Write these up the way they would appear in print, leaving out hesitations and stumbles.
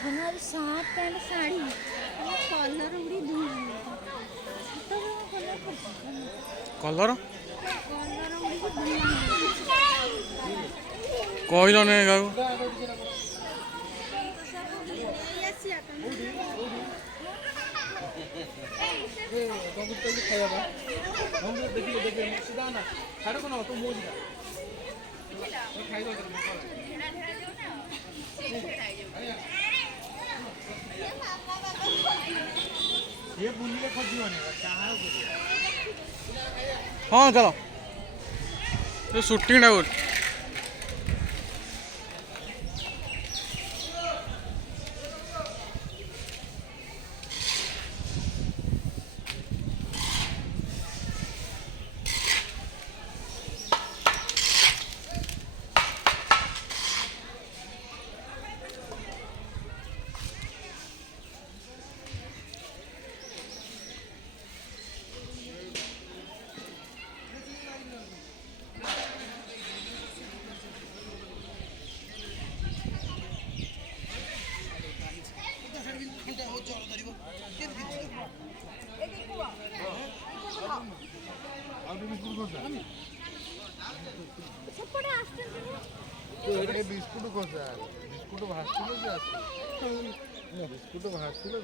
हमारी साफ pant sari colour उड़ी कलर कहल नहीं हाँ चलो ये शूटिंग है बिस्कुट कसा बिस्कुट भाजছিল बिस्कुट भाजছিল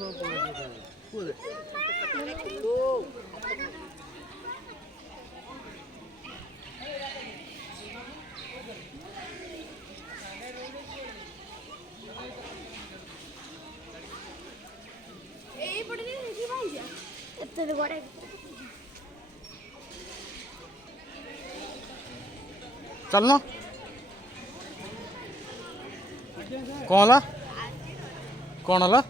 चलना कौन ला कौन ला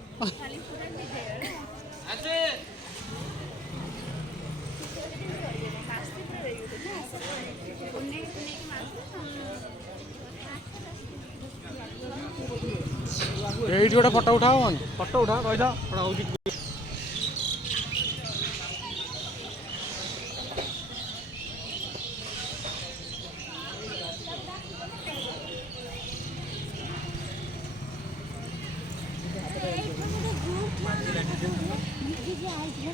ये गोटे फोटो उठाओ फोटो उठा रही था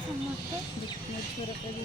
समस्त